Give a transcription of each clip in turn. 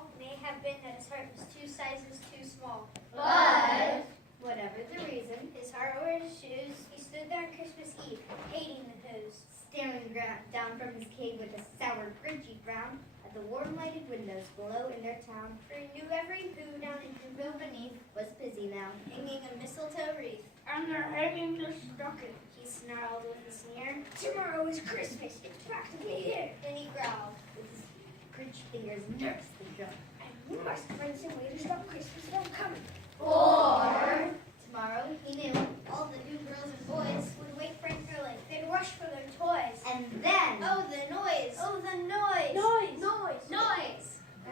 all, may have been that his heart was 2 sizes too small. But, whatever the reason, His heart or his shoes, he stood there on Christmas Eve, hating the Who's. staring down from his cave with a sour, grinchy frown at the warm lighted windows below in their town. For he knew every Who down and Whoville beneath, Was busy now. hanging a mistletoe wreath. And they're hanging the stocking. He snarled with a sneer, Tomorrow is Christmas. It's practically here. then he growled. With his Grinch fingers nervously drunk. I must find some way to stop Christmas from coming. For tomorrow, he knew. All the Who girls and boys would wake bright early. They'd rush for their toys. And then, Oh, the noise! Oh, the noise! Noise! Noise! Noise!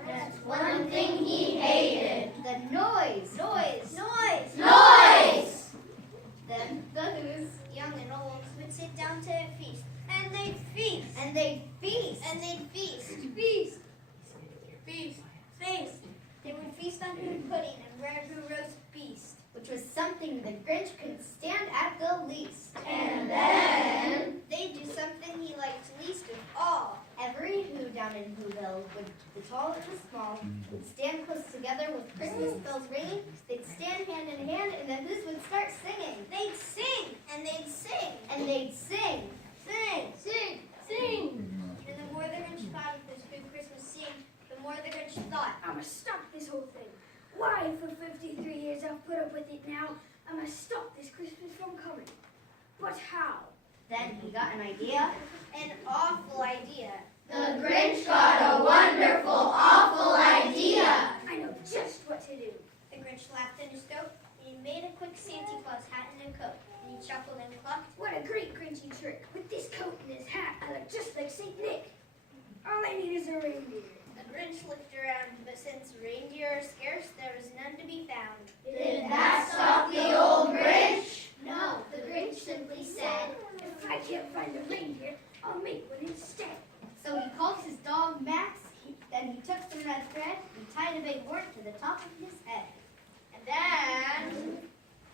that's one thing he hated. The noise. Noise! Noise! Noise! Then the Who's. Young and old would sit down to a feast. And they'd feast! And they'd feast. And they'd feast! Feast! Feast! Feast! They would feast on Who pudding and rare Who roast beast. Which was something the Grinch couldn't stand at the least. And then they'd do something he liked least of all. Every Who down in Whoville, the tall and the small, would stand close together with Christmas bells ringing. They'd stand hand in hand, and the Who's would start singing. They'd sing! And they'd sing! And they'd sing. Sing! Sing! Sing! And the more the Grinch thought of this Who Christmas sing, the more the Grinch thought. I must stop this whole thing. Why, for 53 years I've put up with it now, I must stop this Christmas from coming. But how? Then he got an idea. An awful idea. The Grinch got a wonderful, awful idea. I know just what to do. The Grinch laughed in his throat, and he made a quick Santa Claus hat and a coat. And he chuckled and clucked. What a great Grinchy trick. With this coat and this hat, I look just like St. Nick. All I need is a reindeer. The Grinch looked around, but since reindeer are scarce, there was none to be found. Did that stop the old Grinch? No, the Grinch simply said. If I can't find a reindeer, I'll make one instead. So he called his dog Max. Then he took some red thread and tied a big wart to the top of his head. And then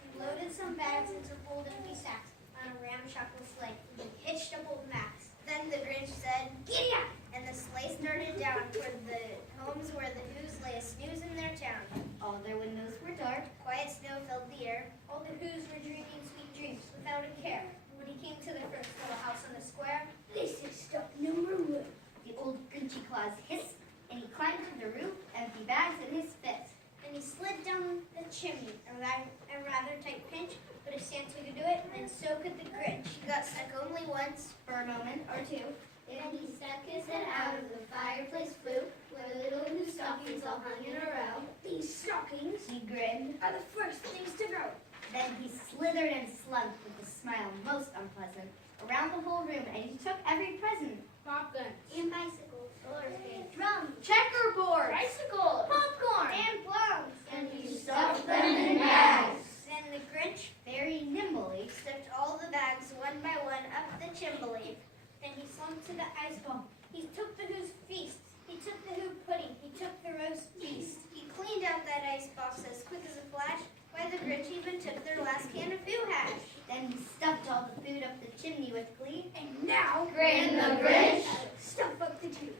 he loaded some bags into old empty sacks on a ramshackle sleigh. He hitched up old Max. Then the Grinch said, "Giddy up!" And the sleigh started down toward the homes where the Who's lay a snooze in their town. All their windows were dark. Quiet snow filled the air. All the Who's were dreaming sweet dreams without a care. When he came to the first little house on the square, This is stop number one. The old Grinchy Claus hissed, and he climbed to the roof, empty bags in his fist. and he slid down the chimney, a rather tight pinch, but if Santa could do it, then so could the Grinch. He got stuck only once, For a moment or two, and he stuck his head out of the fireplace flue, where little Who stockings all hung in a row. These stockings he grinned. are the first things to go. Then he slithered and slunk with a smile most unpleasant around the whole room, and he took every present. Popcorn. And bicycles, roller skates, Drums, checkerboard, Bicycle. popcorn, and plums. and he stuffed them in bags. Then the Grinch Very nimbly, stuffed all the bags one by one up the chimbley. Then he slunk to the ice ball. He took the Who's feast. He took the Who pudding. He took the roast beast. He cleaned out that ice box as quick as a flash. Why, the Grinch even took their last can of Who hash. then he stuffed all the food up the chimney with glee. And now, Grinned the Grinch. stuff up the tube.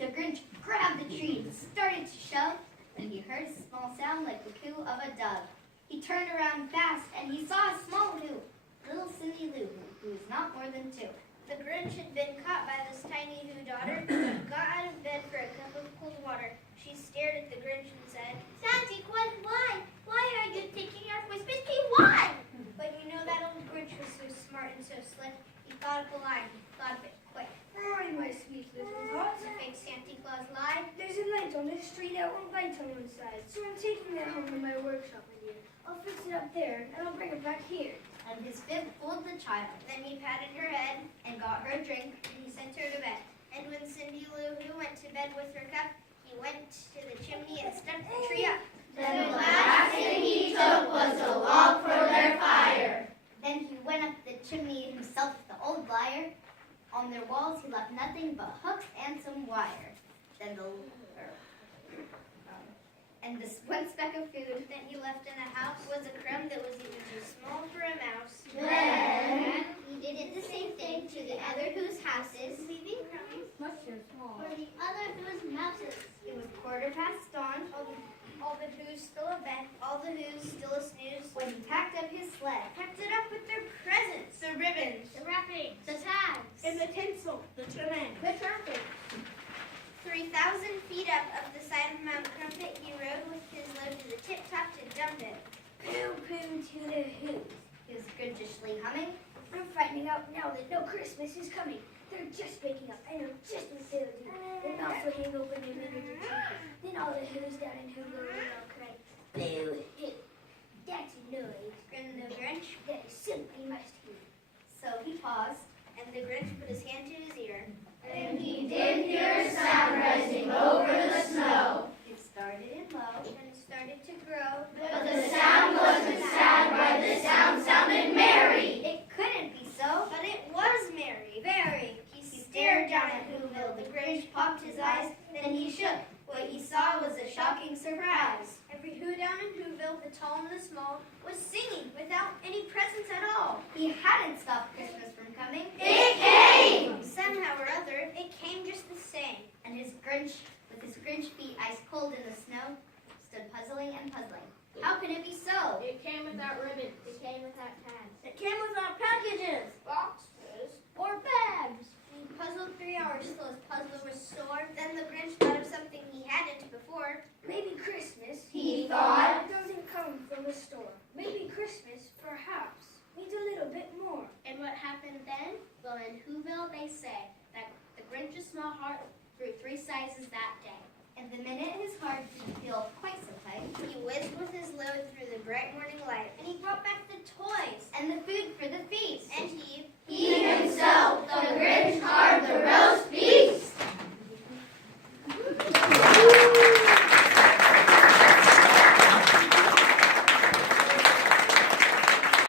The Grinch grabbed the tree and started to shove, and he heard a small sound like the coo of a dove. He turned around fast, and he saw a small Who, little Cindy Lou, who was not more than 2. The Grinch had been caught by this tiny Who daughter, got out of bed for a cup of cold water. She stared at the Grinch and said, "Santa Claus, why? Why are you taking our Christmas tree? Why?" But you know that old Grinch was so smart and so slick, he thought of a line. He thought of it quick. Why, my sweet little heart? To fake Santa Claus lied. There's a light on this street that won't light on one side, so I'm taking it home to my workshop, my dear. I'll fix it up there, and I'll bring it back here. And his fib fooled the child, Then he patted her head, and got her a drink. and he sent her to bed. And when Cindy Lou Who went to bed with her cup, he went to the chimney and stuck the tree up. Then the last thing he took was a log for their fire. Then he went up the chimney himself, the old liar. On their walls he left nothing but hooks and some wire. Then and this one speck of food. That he left in the house was a crumb that was even too small for a mouse. Then he did the same thing to the other Whose houses, leaving crumbs Much too small. For the other Who's mouses. It was dawn. All the who's still a bet, all the who's still a snooze. When he packed up his sled. Packed it up with their presents, The ribbons, the wrappings, The tags. and the tinsel, the trimming. The traffic. 3,000 feet up the side of Mount Crumpet, he rode with his load to the tip top to dump it. Pooh pooh to the Who's. He was grinchishly humming. I'm finding out now that no Christmas is coming. They're just waking up. I know just what they'll do. They'll also hang open their miniature tree. Then all the Who's down in Whoville will all cry, boo hoo. That's a noise Grinned the Grinch, that I simply must hear. So he paused. and the Grinch put his hand to his ear. And he did hear a sound rising over the snow. It started in low. And it started to grow. But the sound wasn't sad, but the sound sounded merry. It couldn't be so. But it was merry, very. He stared down at Whoville. The Grinch popped his eyes, then he shook. What he saw was a shocking surprise. Every who down in Whoville, the tall and the small, was singing without any presents at all. He hadn't stopped Christmas from coming. It came! Somehow or other, it came just the same. And his Grinch, with his Grinch feet ice cold in the snow, stood puzzling and puzzling. How could it be so? It came without ribbons. It came without tags. It came without packages, boxes, or bags. He puzzled 3 hours till his puzzle was sore. Then the Grinch thought of something he hadn't before. Maybe Christmas, He thought. doesn't come from a store. Maybe Christmas, perhaps, needs a little bit more. And what happened then? Well, in Whoville, they say that the Grinch's small heart grew 3 sizes that day. And the minute his heart didn't feel quite so tight, He whizzed with his load through the bright morning